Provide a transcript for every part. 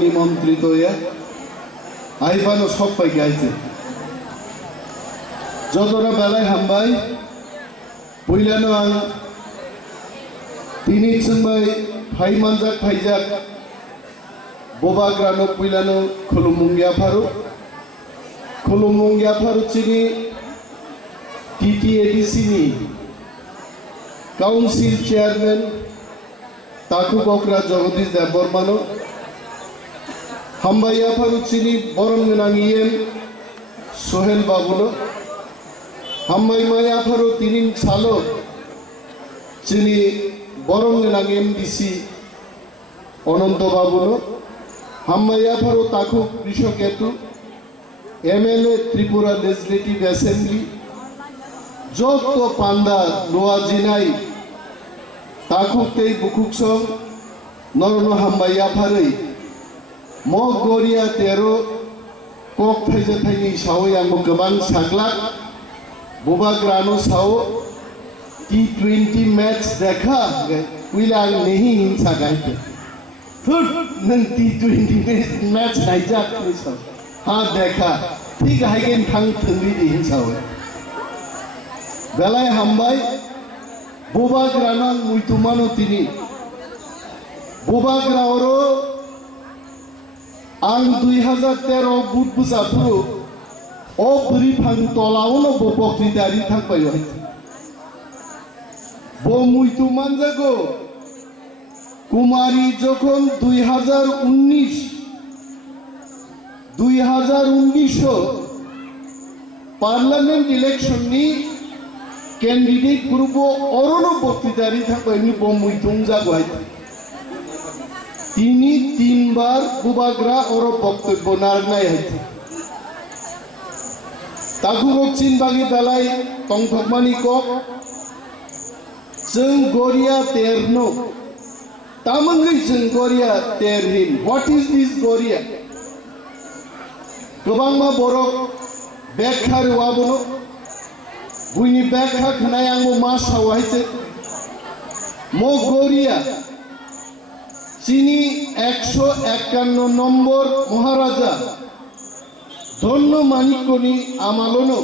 নিমন্ত্রিত আইবানো সব পাই গাইছে যতটা বেলায় হামবাই পইলানো আং তিনি সময় ফাইমানজাক ফাইজাক bobagrano pulano khulumungya faru chini Ttaadc ni council chairman taku bokra jagadish Debbarma hambaya faru chini borom nangien sohel babulo hambai maya faru tinin salo chini borom nangien dc ononto babulo Hammaya Faro Taku Rishoketu, MLA Tripura Legislative Assembly, Joto Panda Lowajinai, Taku Tei Bukuksong, Norno Hammaya Fari, Mo Garia Tero, Kok Thaini Shaoyang Mukabang Saklak, Bobagrano Sao, T20 match Dekha, Wilang Nehi in Sakai. T20 match hijack हाँ देखा ठीक है कि थंग थंगी दी हिंसाओ गलाय हमबाई बोबाग्राना मुइतुमानो तिनी बोबाग्राओरो आंग 2013 बुट बुसाफुरो ओ बुरी फंग तोलाओनो बोबोक्ति दारी थंग पायो बो मुइतुमान जागो कुमारी যখন 2019 পার্লামেন্ট ইলেকশন নি ক্যান্ডিডেট গ্রুপ অরণ বক্তৃতারি থাকবেন বমুইতুং জাগয় তিনি তিনবার বুবাগ্রা অর বক্তব্য নারনাই হইছে তাগুরক চিনবাগি দালাই তংথকমানি কক जों Garia terno Tamangai जों Garia terhin. What is this Garia? Kebangma borok bekhar wabono. Buini bekha khnayangmo mas hawaise. Mo Garia. Chini 151 নম্বর মহারাজা ধন্য মানিকনি আমালনো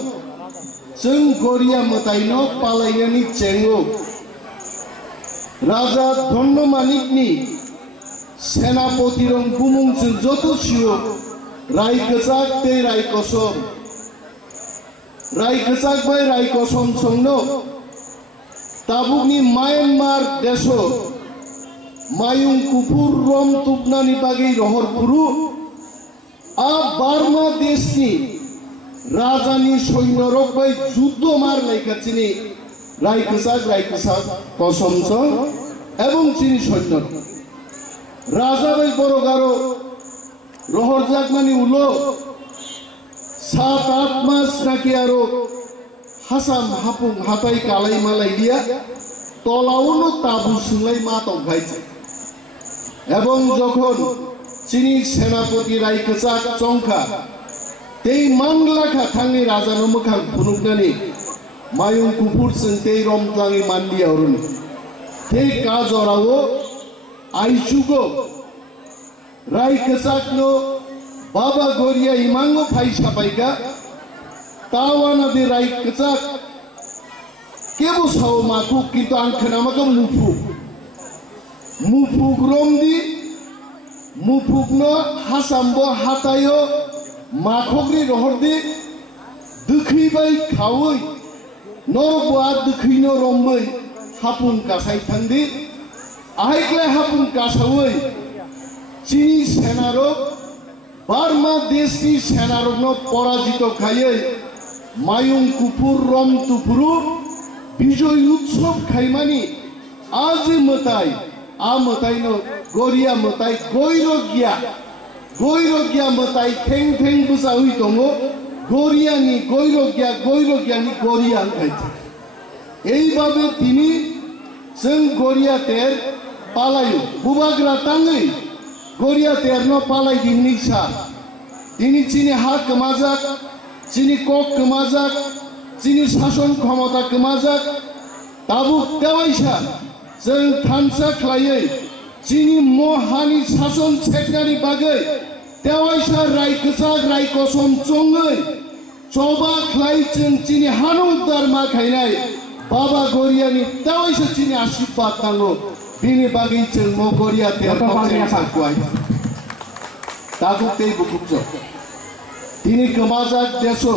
जों Garia mataino palainani chengo রাজা ধন্য মানিকনি সেনাপতিরং বুমুংচুন যত শিও রাই গজাক তে রাই গজাক বাই রাই কসম সংনো তাবুকনি মায়ানমার দেশ মায়ুং কুপুর রম তুবনানি বাগি রহরপুরু আ বার্মা দেশনি রাজানি সৈন্যরক বাই যুদ্ধ মার লাইকাচিনি রাই গজাক কসম সং এবং চিনি সৈন্য রাজা বাই বড় গারো রহরজাক মানি উলো 7-8 মাস নাকি আরো হাসাম হাপুং হাতাই কালাই মালাই দিয়া তলাউনো তাবু সুলাই মা তগাইছে এবং যখন চিনি সেনাপতি রাই গজাক চংখা তেই মাংলাখা থাঙ্গি রাজানো মুখাং ফুনুকনানি মায়ুং কুপুর তেই রমতাঙি মান্ডিয়া অরুনি তেই কাজ অরাও আইচুগো রাই গজাকনো বাবা Garia ইমাঙ্গো ফাইসা পাইকা তাওয়ানা দি রাই গজাক কেবো সাও মাকু কিন্তু আংখনামাকে মুফুক রমদি মুফুকনো হাসামবো হাতায়ো মাখগরি রহরদি দুখিবাই খাওই নরবুয়া দুখিনো রমबै হাপুন কাসাই থান্দি আহাইক্লাই হাপুন কাসাওই চিনি সেনারক বার্মা দেশি সেনারকনো পরাজিত খাইয়ে মায়ুং কুপুর রম তুপুরু বিজয় উৎসব খাইমানি আজ মতাই আ মতাইনো Garia মতাই গৈরগিয়া মতাই ঠেং ঠেং বুসা হুই দङो Garia ni গৈরগিয়া ni Garia খাইছে এইভাবে তিনি जों Garia ter পালায়ো বুবাগ্রা তাঙ্গই Garia ter no পালাই দিননি সা তিনি চিনি হাত কমাজাক চিনি কক কমাজাক চিনি শাসন ক্ষমতা কমাজাক তাবুক দেওয়াইসা जों थानसा खालायै Chini mohani sason seknani bagai tewaisa rai kesak rai kosom chongai coba khlai cheng chini hanu dharma khainai Baba Garia ni tewaisa chini ashirwad tango bini bagai cheng mo Garia ter kokse sakwai takut tei bukupjo tini kemajak deso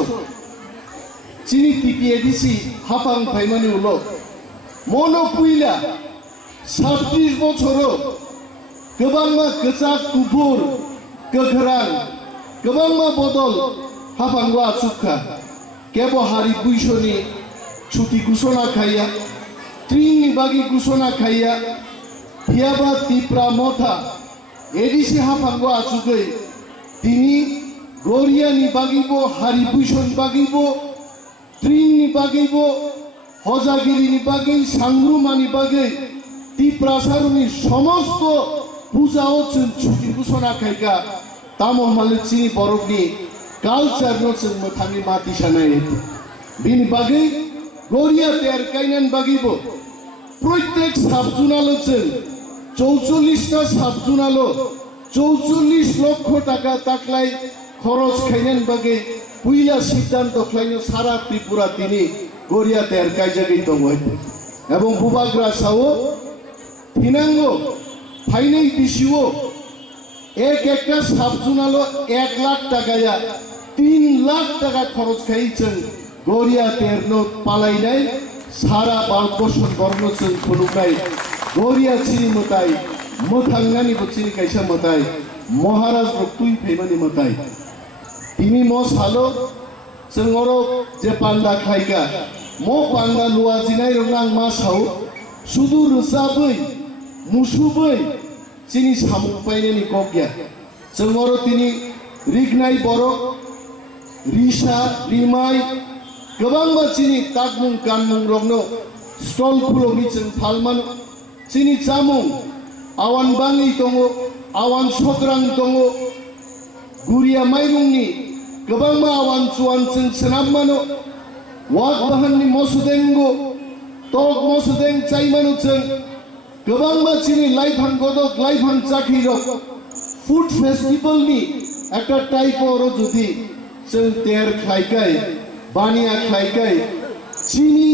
chini tiki edisi hapang phaimani ulo mono puila 36 বছরও गोबांमा गोजा गुफुर गोख्रां गोबांमा बदल हाफांगवा सुखा केबो हारि बुइसनि छुटी घोषणा खाइया त्रिनि बागि घोषणा खाइया हियाबा तिप्रा मथा एडिसि हाफांगवा सुखै तिनि गौरियानि बागिबो हारि बुइसन बागिबो त्रिनि बागिबो हजागिरिनि बागै सांग्रुमानि बागै तिप्रासारुनि समस्त पूजाओ छुटी घोषणा खाइका तामो मालचिनी बरफनि कालचार नो जों मोथांनि माति सानाय बिनि बागै गौरिया तेर काइनान बागैबो प्रत्येक साबजुनालो जों 44 टा साबजुनालो 44 लक्ष टाका ताकलाय खरच खाइनान बागै पुइला सिद्धांत खाइनो सारा त्रिपुरा तिनि गौरिया तेर काइजागै दङ এবং बुबाग्रा सावो Pinango, Pinay Bishiwo, एक साबजुनालो 1 लाख टाकाया 3 लाख टाका खरच खाइचों गौरिया तेरनो पालायनाय सारा भारतवर्ष गर्नोचों खुलुमनाय गौरिया चिनि मताय मोथांनानि बचिनि काइसा मताय महाराज रक्तुइ फैमानि मताय तिनि म सालो जों अरो जे पान्दा खाइका म पान्दा लुवाजिनाय रंनां मा साव सुदु रोजाबै मुसुबै चिनि सामुपायनायनि गग्या जों अरो तिनि रिगनाय बरक रिसा रिमाय गोबां बाचिनि ताकमुं गानमुं रंनो स्टल खुलमि जों फालमान चिनि जामुं आवान बाङै दङ आवान सग्रां दङ गुरिया माइरंनि गोबां मा आवान चुवान जों सोनाबमानो वाक बाहाननि मसुदेंगो तक मसुदें चाइमानो जों गोबां बाचिनि लाइफां गदक लाइफां चाखिरक फुड फेस्टिवलनि একটা টাইপ अरो जुदि जों तेर खाइकाय बानिया खाइकाय चिनि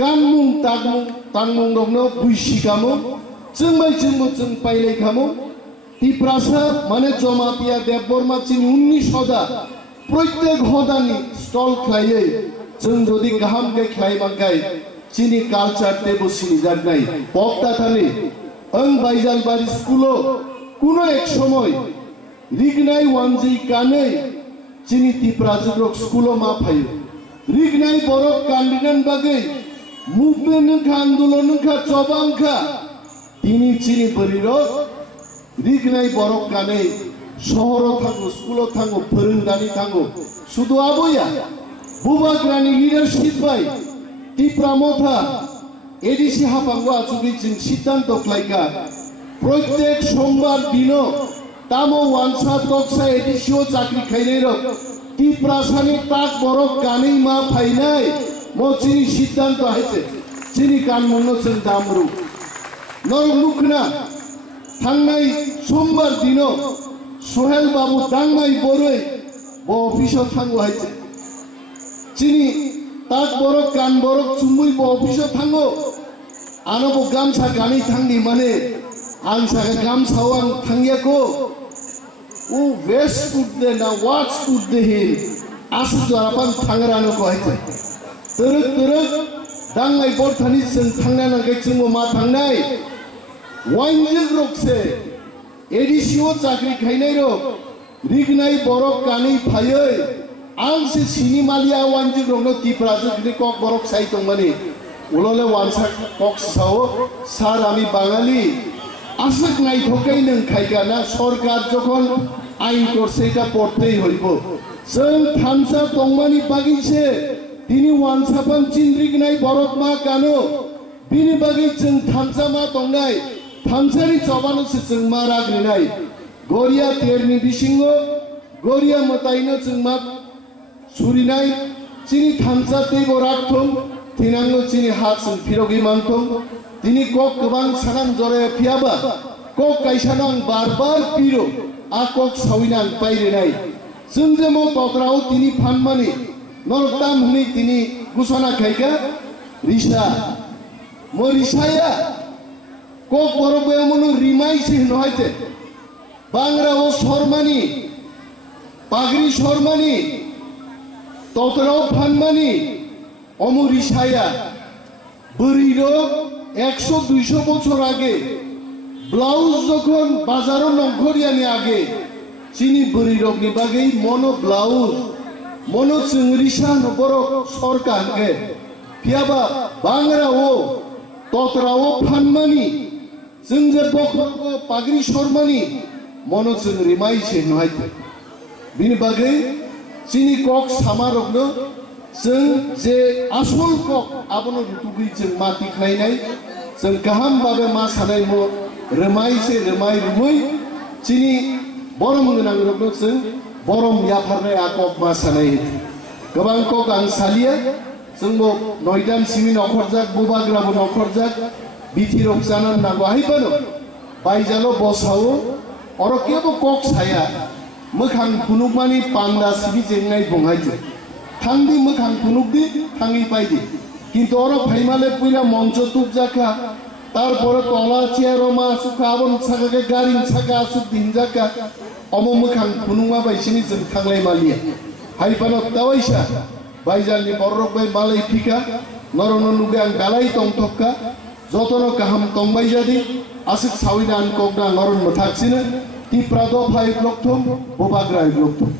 गानमुं तांमुं रंनो बुइसिगामो जों पाइलायखामो तिप्रासा माने जमातिया देबबर्मा चिनि 19 हदा प्रत्येक हदानि स्टल खाइयै जों जदि गाहाम गे खाइबांगाय चिनि कालचार तेबो सिनिजानाय बक्ता थानि ओं बाइजालबारि स्कुलो कुनो एक समय रिगनाय वानजि कानै चिनि तिप्राजुरक स्कुलो मा फायो रिगनाय बरक कान्दिनान बागै मुभमेन्ट नोंखा आन्दोलन नोंखा चबांखा तिनि चिनि बरिरो रिगनाय बरक कानै शहर थांगो स्कुलो थांगो फोरोंदानि थांगो शुधु आबया बुबाग्रानि लिडारशिप बाय तिप्रा मथा एडिसि हाफांगो आचुगै जों सिद्धांत खालायका प्रत्येक सोमबार दिनो तामो वानसा तकसा एडिसिओ चाकरी खाइनायरक तिप्रासानि ताक बरक कानै मा फाइनाय म चिनि सिद्धांत हाइचे चिनि कानमुंनो जों दामरु नरमुखना थांनाय सोमबार दिनो सोहेल बाबु दांनाय बरै ब अफिसाव थांगो हाइचे चिनि ताक बरक कान बरक चुमुइ ब अफिसाव थांगो आनबो गामसा गानै थांनि माने आं सागा गामसाव आं थांगियाको उ वेस्ट पुट दे ना वाट्स पुट दे हिल आसु जरापान थांगरानो को हाइचे तरक दांनाय बरथानि जों थांना नांगै जों मा थांनाय वाइनजों रकसे एडिसिओ चाकरी खाइनाय रक रिगनाय बरक कानै फायै आंसे सिनिमालिया वाइनजों रकनो तिप्राजों कक बरक साइ दंमानि उलले वानसा कक साव सार आमी बाङाली आसक नायथकाय नों खाइगा ना सरकार जखन आइन करसे এটা পড়তেই হইব जों थामसा दंमानि बागैसे दिनि वानसापान चिनरिगनाय बरक मा कानो बिनि बागै जों थामसा मा दंनाय थामसानि जबानोसो जों मा राग्रिनाय गौरिया तेरनि बिसिंगो गौरिया मतायनो जों मा सुरिनाय चिनि थामसा तेबो राखथों थिनांगो चिनि हा जों फिरगि मानथों दिनि कक गोबां सानाम जरे फियाबा kok kaisana ang barbar piro akok sawinan pairenai sungje mo totrao tini phanmani nortam huni tini gusana khaika risa mo risaya kok borobe monu rimai sih nohaite bangra o sormani pagri sormani totrao phanmani omu risaya buriro 100-200 বছর আগে blouse যখন বাজারও নগরিয়ানি আগে চিনি বুড়ি রগনি বাগেই মনো blouse মনো চিংরিসা নবর সরকারকে ফিয়াবা বাংরাও ততরাও ফানমানি जों जे बखरखौ पाग्रि सरमानि मनो चिंरि माइसे नहायते बिनि बागै चिनि कक सामारगनो जों जे आसल कक आबनो रुतुगै जों माति खायनाय जों गाहाम बाबे मा सानाय मो रोमाइसे रोमाइ रुमै चिनि बरम गोनां रगनो जों बरम याफारनाय आकक मा सानाय गोबां कक आं सालिया जोंबो नयदान सिमि नखरजाक बुबाग्राबो नखरजाक बिथिरक जानान नांगौ हायबानो बायजालो बसावो अरकेबो कक साया मोखां फुनुकमानि पान्दा सिबि जेंनाय बंहायजे थांदि मोखां फुनुकदि थाङि पाइदि किन्तु अर फाइमाले पुइला मंच तुक जाखा तारपरे तला चेयारो मा सुखा आबन साकाके गारिं साका सुक दिनजाका अमो मोखां फुनुमा बायसिनि जों थांलाय मालिया हायबानो तावाइसा बायजालनि बररक बाय मालाय फिका नरनो नुगे आं गालाय तंथक्का जतनो गाहाम तंबाय जादि आसिक साविना अनकगना नरन मथाक्सिनो तिप्रादो फाइ ब्लकथम बोबाग्रा ब्लकथम